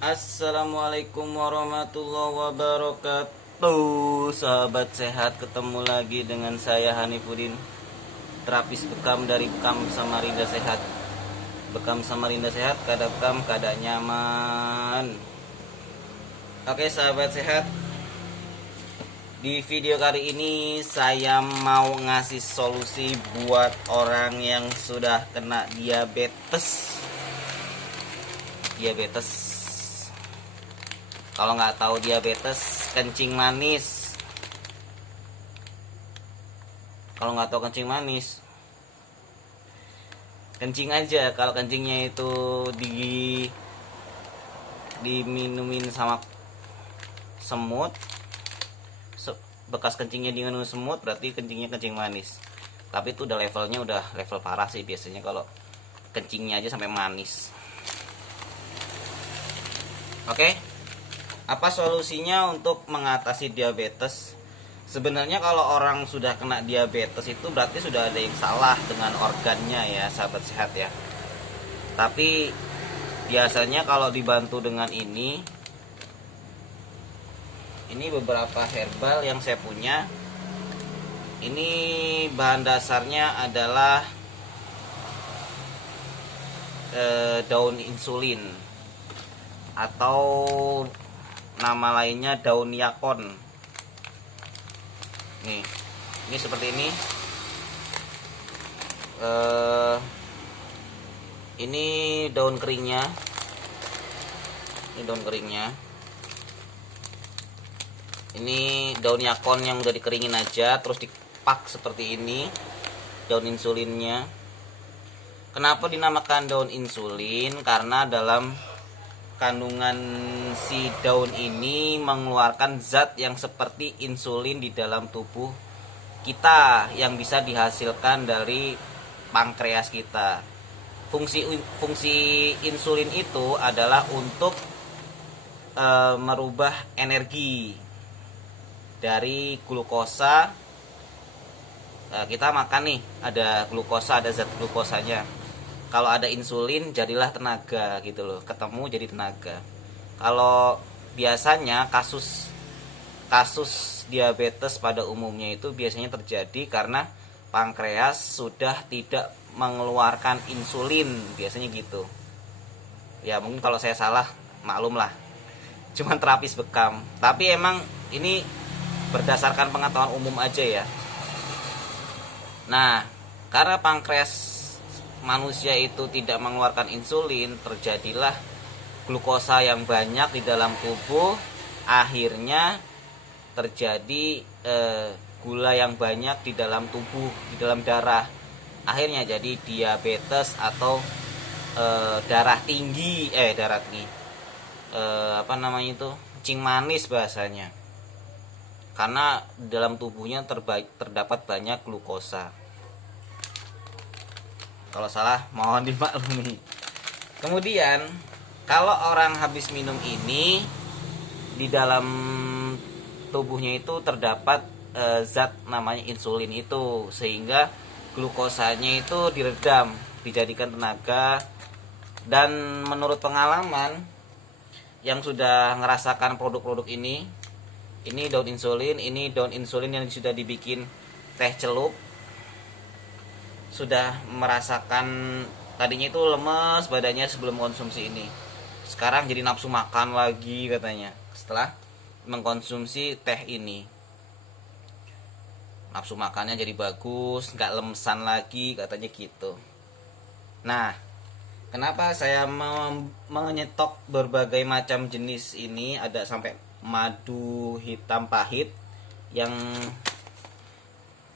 Assalamualaikum warahmatullahi wabarakatuh. Sahabat sehat, ketemu lagi dengan saya Hanifuddin, terapis bekam dari Bekam Samarinda Sehat. Bekam Samarinda Sehat, kada bekam kada nyaman. Oke sahabat sehat, di video kali ini saya mau ngasih solusi buat orang yang sudah kena diabetes. Kalau nggak tahu diabetes, kencing manis. Kalau nggak tahu kencing manis, kencing aja. Kalau kencingnya itu diminumin sama semut, bekas kencingnya diminum semut, berarti kencingnya kencing manis. Tapi itu udah levelnya udah level parah sih biasanya kalau kencingnya aja sampai manis. Oke, apa solusinya untuk mengatasi diabetes? Sebenarnya kalau orang sudah kena diabetes itu berarti sudah ada yang salah dengan organnya ya, sahabat sehat ya. Tapi biasanya kalau dibantu dengan ini beberapa herbal yang saya punya. Ini bahan dasarnya adalah daun insulin atau nama lainnya daun yakon. Ini seperti ini. Ini daun keringnya. Ini daun yakon yang udah dikeringin aja, terus dipak seperti ini. Daun insulinnya. Kenapa dinamakan daun insulin? Karena dalam kandungan si daun ini mengeluarkan zat yang seperti insulin di dalam tubuh kita yang bisa dihasilkan dari pankreas kita. Fungsi insulin itu adalah untuk merubah energi dari glukosa. Kita makan nih, ada glukosa, ada zat glukosanya. Kalau ada insulin jadilah tenaga gitu loh, ketemu jadi tenaga. Kalau biasanya kasus diabetes pada umumnya itu biasanya terjadi karena pankreas sudah tidak mengeluarkan insulin, biasanya gitu. Ya mungkin kalau saya salah maklum lah, cuman terapis bekam. Tapi emang ini berdasarkan pengetahuan umum aja ya. Nah, karena pankreas manusia itu tidak mengeluarkan insulin, terjadilah glukosa yang banyak di dalam tubuh. Akhirnya terjadi gula yang banyak di dalam tubuh, di dalam darah. Akhirnya jadi diabetes atau darah tinggi, kencing manis bahasanya. Karena di dalam tubuhnya terdapat banyak glukosa. Kalau salah mohon dimaklumi. Kemudian kalau orang habis minum ini, di dalam tubuhnya itu terdapat zat namanya insulin itu, sehingga glukosanya itu diredam, dijadikan tenaga. Dan menurut pengalaman yang sudah ngerasakan produk-produk ini daun insulin yang sudah dibikin teh celup, sudah merasakan tadinya itu lemes badannya sebelum konsumsi ini, sekarang jadi nafsu makan lagi katanya setelah mengkonsumsi teh ini. Nafsu makannya jadi bagus, nggak lemesan lagi katanya gitu. Nah, kenapa saya menyetok berbagai macam jenis ini, ada sampai madu hitam pahit yang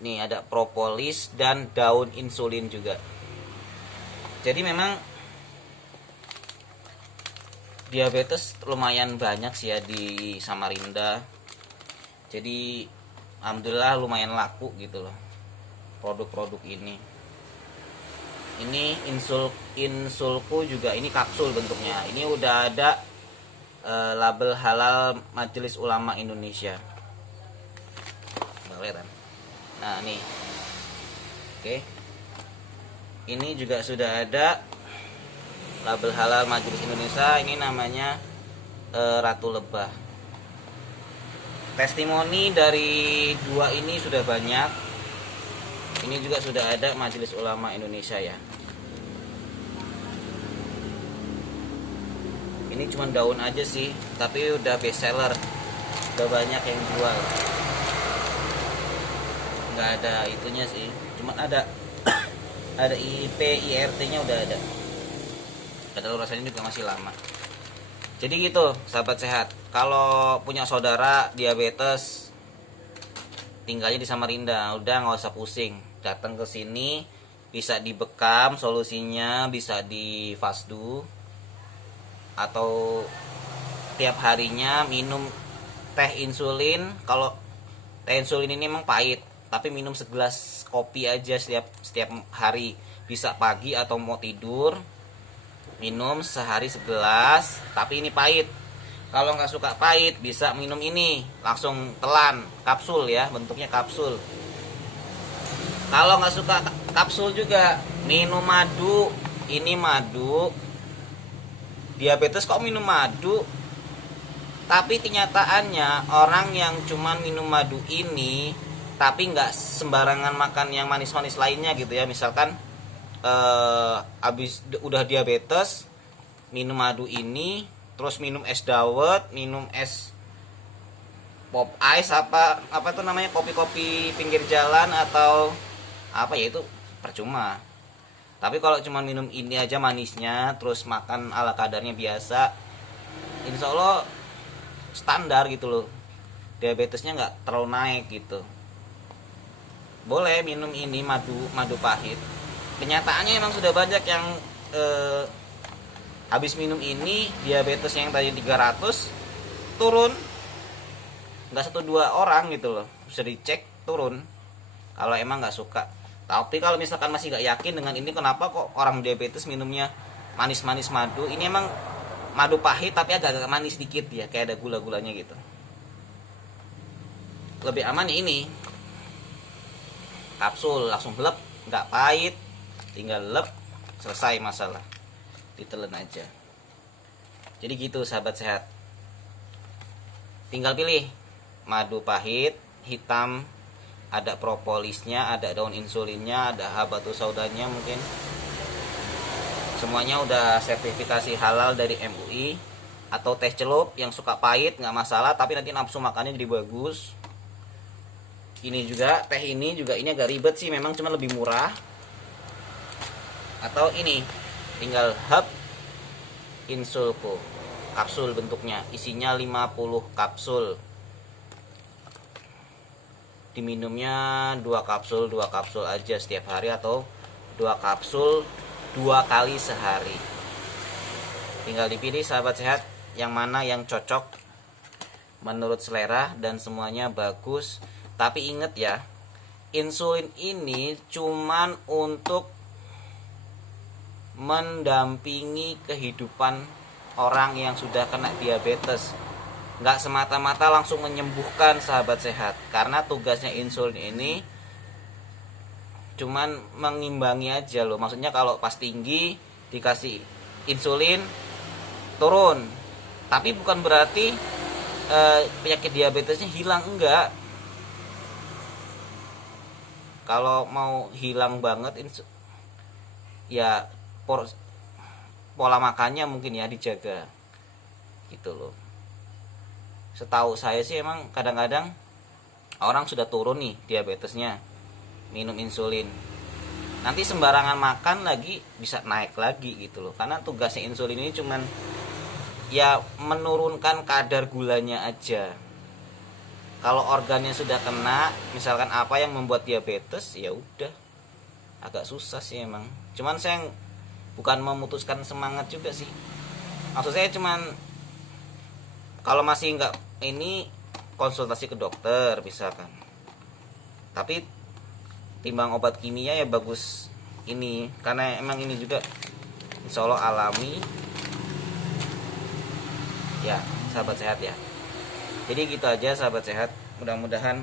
nih, ada propolis dan daun insulin juga. Jadi memang diabetes lumayan banyak sih ya di Samarinda. Jadi alhamdulillah lumayan laku gitu loh produk-produk ini. Ini insulku juga, ini kapsul bentuknya. Ini udah ada label halal Majelis Ulama Indonesia. Kelihatan. Nah nih, oke, ini juga sudah ada label halal Majelis Indonesia. Ini namanya Ratu Lebah. Testimoni dari dua ini sudah banyak. Ini juga sudah ada Majelis Ulama Indonesia ya. Ini cuma daun aja sih, tapi udah best seller, udah banyak yang jual. Nggak ada itunya sih, cuma ada ada IP IRT nya udah ada. Padahal rasanya juga masih lama. Jadi gitu sahabat sehat, kalau punya saudara diabetes tinggalnya di Samarinda, udah nggak usah pusing, datang ke sini bisa dibekam, solusinya bisa di fasdu, atau tiap harinya minum teh insulin. Kalau teh insulin ini emang pahit, tapi minum segelas kopi aja setiap hari, bisa pagi atau mau tidur minum sehari segelas, tapi ini pahit. Kalau nggak suka pahit bisa minum ini langsung telan, kapsul ya, bentuknya kapsul. Kalau nggak suka kapsul juga minum madu. Ini madu. Diabetes kok minum madu? Tapi kenyataannya orang yang cuman minum madu ini, tapi nggak sembarangan makan yang manis-manis lainnya gitu ya. Misalkan abis udah diabetes minum madu ini, terus minum es dawet, minum es pop ice, apa tuh namanya, kopi-kopi pinggir jalan atau apa ya, itu percuma. Tapi kalau cuma minum ini aja manisnya, terus makan ala kadarnya biasa, insya Allah standar gitu loh, diabetesnya nggak terlalu naik gitu. Boleh minum ini madu pahit. Kenyataannya emang sudah banyak yang habis minum ini diabetesnya yang tadi 300 turun. Nggak 1-2 orang gitu loh, bisa dicek turun. Kalau emang nggak suka. Tapi kalau misalkan masih nggak yakin dengan ini, kenapa kok orang diabetes minumnya manis-manis madu, ini emang madu pahit tapi agak manis dikit ya, kayak ada gula-gulanya gitu. Lebih aman ini kapsul, langsung lep, nggak pahit, tinggal lep, selesai masalah, ditelan aja. Jadi gitu sahabat sehat, tinggal pilih madu pahit hitam, ada propolisnya, ada daun insulinnya, ada habatus saudanya, mungkin semuanya udah sertifikasi halal dari MUI. Atau teh celup yang suka pahit nggak masalah, tapi nanti nafsu makannya jadi bagus. Ini juga teh ini juga, ini agak ribet sih memang, cuma lebih murah. Atau ini tinggal hub insulko, kapsul bentuknya, isinya 50 kapsul. Diminumnya 2 kapsul aja setiap hari, atau 2 kapsul 2 kali sehari. Tinggal dipilih sahabat sehat yang mana yang cocok menurut selera, dan semuanya bagus. Tapi ingat ya, insulin ini cuman untuk mendampingi kehidupan orang yang sudah kena diabetes, nggak semata-mata langsung menyembuhkan sahabat sehat. Karena tugasnya insulin ini cuman mengimbangi aja loh. Maksudnya kalau pas tinggi dikasih insulin turun, tapi bukan berarti penyakit diabetesnya hilang, enggak. Kalau mau hilang banget ya pola makannya mungkin ya dijaga gitu loh. Setahu saya sih emang kadang-kadang orang sudah turun nih diabetesnya, minum insulin, nanti sembarangan makan lagi bisa naik lagi gitu loh. Karena tugasnya insulin ini cuman ya menurunkan kadar gulanya aja. Kalau organnya sudah kena, misalkan apa yang membuat diabetes, ya udah agak susah sih emang. Cuman saya bukan memutuskan semangat juga sih. Maksud saya cuman kalau masih nggak ini, konsultasi ke dokter misalkan. Tapi timbang obat kimia ya bagus ini, karena emang ini juga insya Allah alami ya sahabat sehat ya. Jadi gitu aja sahabat sehat, mudah-mudahan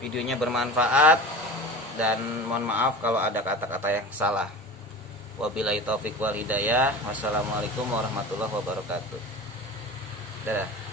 videonya bermanfaat, dan mohon maaf kalau ada kata-kata yang salah. Wabillahi taufik wal hidayah. Wassalamualaikum warahmatullahi wabarakatuh. Dadah.